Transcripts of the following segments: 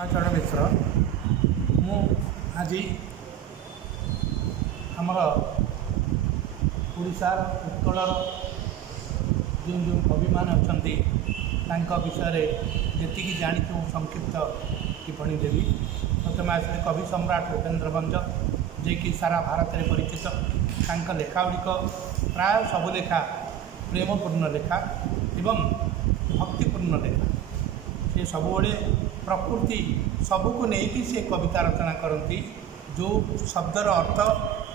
उमाचरण मिश्र मु आज आमर ओडिशार उत्कलर जो जो कवि मान अच्छा विषय जी जानी संक्षिप्त टिप्पणी देवी। प्रथम आसले कवि सम्राट उपेन्द्र भंज जे कि सारा भारत में परिचित। तांका लेखागुड़िक प्राय सबु लेखा प्रेमपूर्ण लेखा एवं भक्तिपूर्ण लेखा। से सबुबले प्रकृति सबको लेकिन से कविता रचना करती। जो शब्दर अर्थ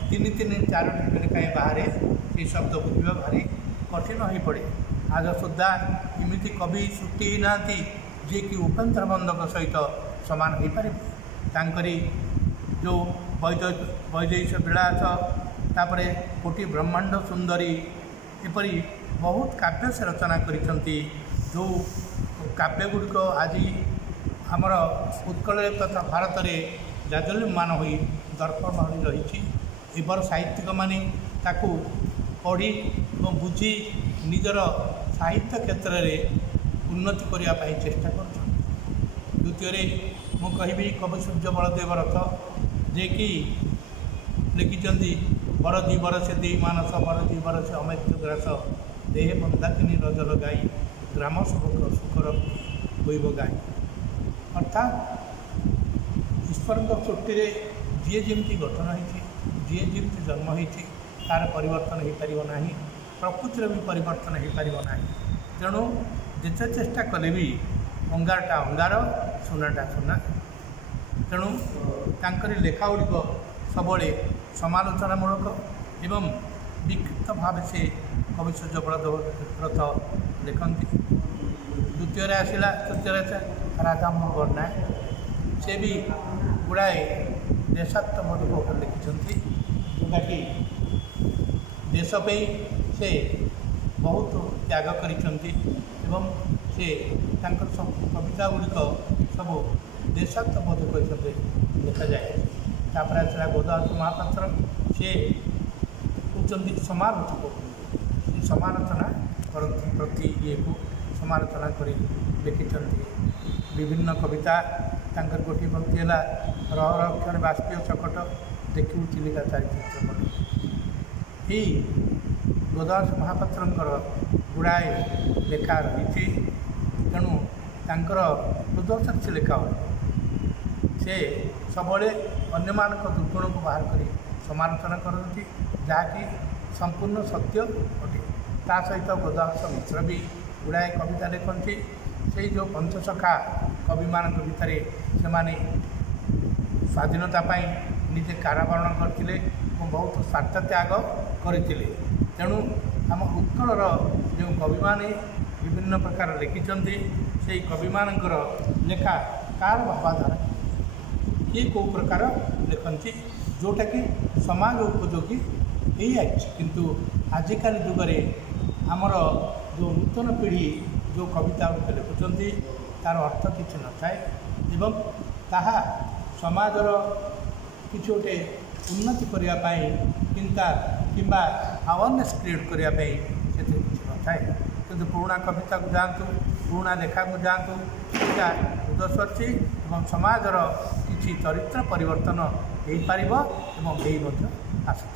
तीन तीन चार लेखाएँ बाहर से शब्द बुझा भारी कठिन हो पड़े। आज सुधा इमिति कवि सृष्टि ना जी कि उपेन्द्र भंज सहित सामान हो पारे। तांकरी जो वैदेश विलास तापर कोटि ब्रह्मांड सुंदरी एपरी बहुत काव्य से रचना करिसंती। जो काव्यगुड़िक आज आमर उत्कल तथा भारत में जाजल्यमान हो दर्पण भरी रही। एबर साहित्यिक माने ताकू पढ़ी और बुझी निजर साहित्य क्षेत्र में उन्नति करने चेष्टा कर। द्वितीय मु कहि कवि सूर्य बलदेव रथ जे कि लिखिं बर दी बरसे दे मानस बर दी बरसे अमैत्य ग्रास देहे बंदाकिनी रज लगाई ग्राम सुखर होइब गाई। अर्थात ईश्वर सृष्टि जी जमी गठन होती जी जमी जन्म होती तार परिवर्तन हो पार ना। प्रकृतिर भी परिवर्तन हो पार ना। तेणु जिते चेष्टा कले भी अंगारटा अंगार सुनाटा सुना। तेणु तांकरी लेखागुड़िक सबले समालोचनामूलक एवं विक्षिप्त भाव से कवि सूर्य बलदेव रथ लिखती। द्वितीय आसला तृतीय राजा मोहन से भी गुड़ाए देशात्मक लिखिं जोटा कि देशपे से बहुत त्याग करिसेंती एवं से सब कविता गुड़िक सब देशात्मक हिसाब से लिखा जाए। तापर आसला गोदावरी महापात्र से होती समालोचक समालोचना करती प्रति ये को समालोचना कर लिखिं विभिन्न कविता। तांकर गोटी पंक्ति है रह रक्षण बाष्पीय चकट देखू चिलिका चारिचित्र ये गोदावरी महापात्र गुड़ाए लेखा रही। तेणु तांकर दुर्दर्शन से लेखा हो से सबले अन्य दुर्गुण को बाहर कर समालोचना करती जहाँकि संपूर्ण सत्य अटे। ता सहित गोदावरी मिश्र भी गुड़ाए कविता लिखती। से जो पंचसखा कवि मान भितर से स्वाधीनता निजे कारावरण करते बहुत स्वार्थ त्याग करते। तेणु आम उत्कलर जो कवि माने विभिन्न प्रकार लिखिं से कवि मानकर लेखा कार भावधारा किए कौ प्रकार लिखती जोटा कि समाज उपयोगी यही किंतु आजिकल जुगरे आमर जो नूतन पीढ़ी जो कविता लिखुंट तार अर्थ किसी न थाए एवं ताहा समाजर किसी गोटे उन्नति करने चिंता किंबा अवेयरनेस क्रिएट करने से किसी न थाए। किंतु पुराणा कविता को जातु पुराणा लेखा को जातु या उदस्वती एवं समाजर किसी चरित्र परिवर्तन हो पार एवं आसूँ।